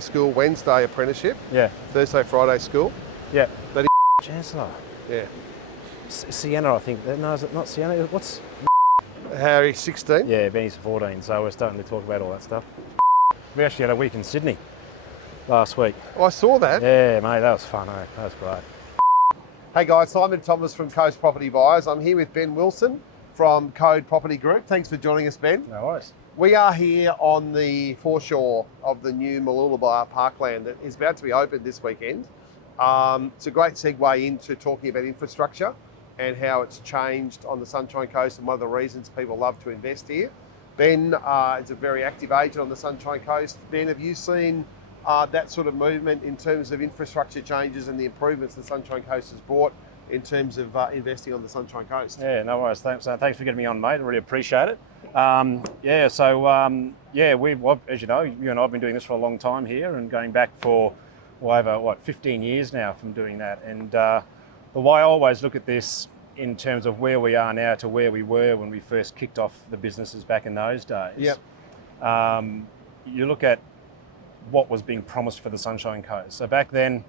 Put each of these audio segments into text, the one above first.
school, Wednesday apprenticeship, Yeah. Thursday, Friday school. Yeah. Bloody Chancellor. Yeah. Sienna, I think. No, is it not Sienna? What's... Harry's 16. Yeah, Benny's 14, so we're starting to talk about all that stuff. We actually had a week in Sydney last week. Oh, I saw that. Yeah, mate, that was fun, eh? That was great. Hey guys, Simon Thomas from Coast Property Buyers. I'm here with Ben Wilson from Code Property Group. Thanks for joining us, Ben. No worries. We are here on the foreshore of the new Mooloolaba parkland that is about to be opened this weekend. It's a great segue into talking about infrastructure and how it's changed on the Sunshine Coast and one of the reasons people love to invest here. Ben is a very active agent on the Sunshine Coast. Ben, have you seen that sort of movement in terms of infrastructure changes and the improvements the Sunshine Coast has brought in terms of investing on the Sunshine Coast? Yeah, no worries. Thanks for getting me on, mate. I really appreciate it. We've, as you know, you and I have been doing this for a long time here and going back for over 15 years now from doing that. And the way I always look at this in terms of where we are now to where we were when we first kicked off the businesses back in those days. Yep. You look at what was being promised for the Sunshine Coast. So back then,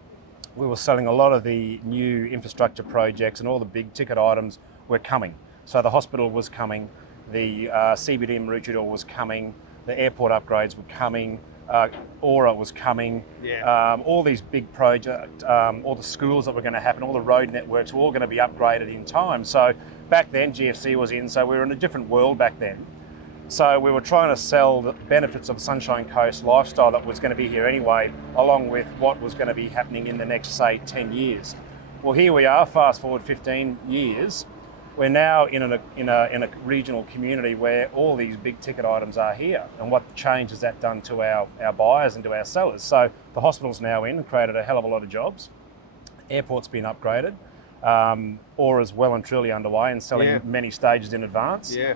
we were selling a lot of the new infrastructure projects and all the big ticket items were coming. So the hospital was coming, the CBD in Maroochydore was coming, the airport upgrades were coming, Aura was coming, all these big projects, all the schools that were going to happen, all the road networks were all going to be upgraded in time. So back then GFC was in, so we were in a different world back then. So we were trying to sell the benefits of Sunshine Coast lifestyle that was going to be here anyway, along with what was going to be happening in the next, say, 10 years. Well, here we are, fast forward 15 years. We're now in a regional community where all these big ticket items are here. And what change has that done to our buyers and to our sellers? So the hospital's now in and created a hell of a lot of jobs. Airport's been upgraded. Aura's well and truly underway and selling many stages in advance. Yeah.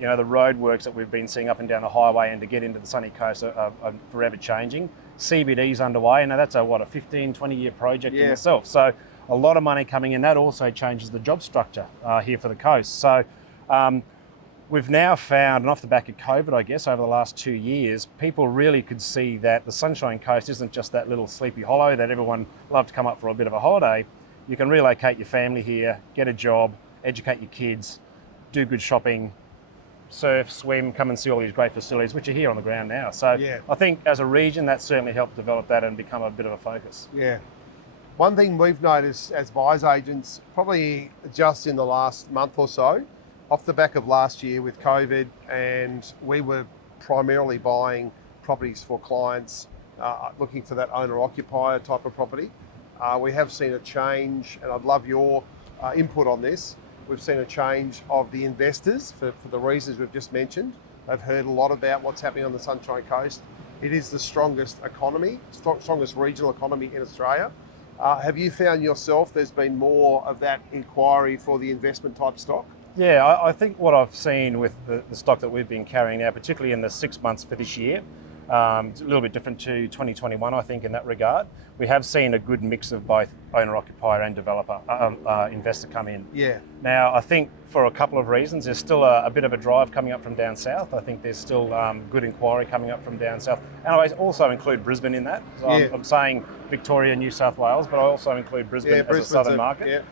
The road works that we've been seeing up and down the highway and to get into the sunny coast are forever changing. CBD's underway, and that's a 15, 20-year project in itself. So a lot of money coming in. That also changes the job structure here for the coast. So we've now found, and off the back of COVID, I guess, over the last 2 years, people really could see that the Sunshine Coast isn't just that little sleepy hollow that everyone loved to come up for a bit of a holiday. You can relocate your family here, get a job, educate your kids, do good shopping, surf, swim, come and see all these great facilities, which are here on the ground now. So I think as a region, that's certainly helped develop that and become a bit of a focus. Yeah. One thing we've noticed as buyers agents, probably just in the last month or so, off the back of last year with COVID, and we were primarily buying properties for clients looking for that owner-occupier type of property. We have seen a change, and I'd love your input on this. We've seen a change of the investors for the reasons we've just mentioned. They've heard a lot about what's happening on the Sunshine Coast. It is the strongest economy, strongest regional economy in Australia. Have you found yourself there's been more of that inquiry for the investment type stock? Yeah, I think what I've seen with the stock that we've been carrying now, particularly in the 6 months for this year, it's a little bit different to 2021, I think, in that regard. We have seen a good mix of both owner-occupier and developer, investor come in. Yeah. Now, I think for a couple of reasons, there's still a bit of a drive coming up from down south. I think there's still good inquiry coming up from down south. And I also include Brisbane in that. So I'm saying Victoria, New South Wales, but I also include Brisbane as a southern market.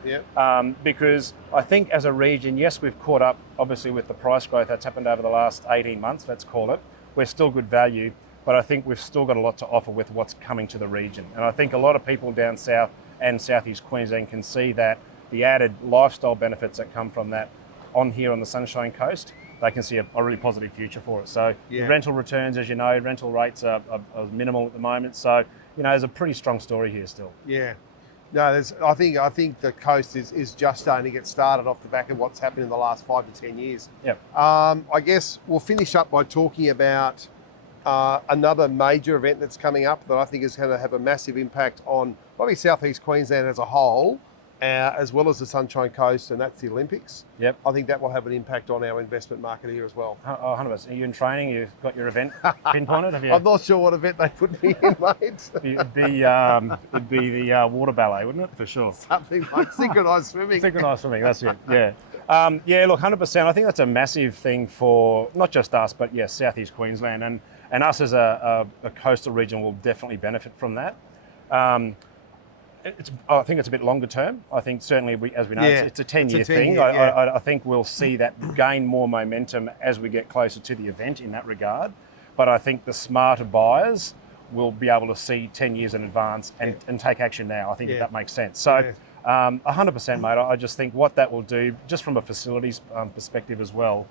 Because I think as a region, yes, we've caught up, obviously, with the price growth that's happened over the last 18 months, let's call it. We're still good value, but I think we've still got a lot to offer with what's coming to the region. And I think a lot of people down south and southeast Queensland can see that the added lifestyle benefits that come from that on here on the Sunshine Coast, they can see a really positive future for it. So the rental returns, as you know, rental rates are minimal at the moment. So, there's a pretty strong story here still. Yeah. No, I think the coast is just starting to get started off the back of what's happened in the last 5 to 10 years. Yep. I guess we'll finish up by talking about another major event that's coming up that I think is going to have a massive impact on probably southeast Queensland as a whole, as well as the Sunshine Coast, and that's the Olympics. Yep. I think that will have an impact on our investment market here as well. 100%. Are you in training? You've got your event pinpointed? Have you? I'm not sure what event they put me in, mate. It'd be the water ballet, wouldn't it? For sure. Something like synchronised swimming. Synchronised swimming, that's it, yeah. Yeah, look, 100%. I think that's a massive thing for not just us, but yes, Southeast Queensland, and us as a coastal region will definitely benefit from that. I think it's a bit longer term. I think certainly, as we know, Yeah, it's a 10-year it's a thing. 10-year, yeah. I think we'll see that gain more momentum as we get closer to the event in that regard. But I think the smarter buyers will be able to see 10 years in advance and take action now. I think Yeah. that makes sense. So, 100%, mate. I just think what that will do, just from a facilities perspective as well,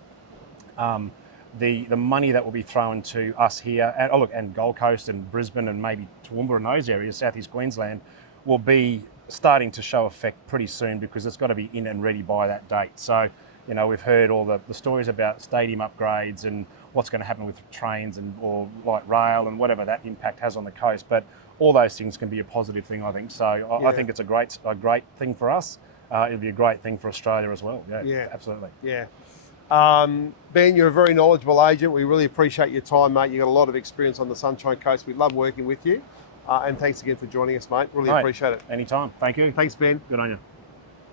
the money that will be thrown to us here, and Gold Coast and Brisbane and maybe Toowoomba and those areas, Southeast Queensland, will be starting to show effect pretty soon because it's got to be in and ready by that date. So, we've heard all the stories about stadium upgrades and what's going to happen with trains or light rail and whatever that impact has on the coast. But all those things can be a positive thing, I think. So I think it's a great thing for us. It'll be a great thing for Australia as well. Yeah, absolutely. Yeah. Ben, you're a very knowledgeable agent. We really appreciate your time, mate. You've got a lot of experience on the Sunshine Coast. We love working with you. And thanks again for joining us, mate. Really appreciate it. Anytime. Thank you. Thanks, Ben. Good on you.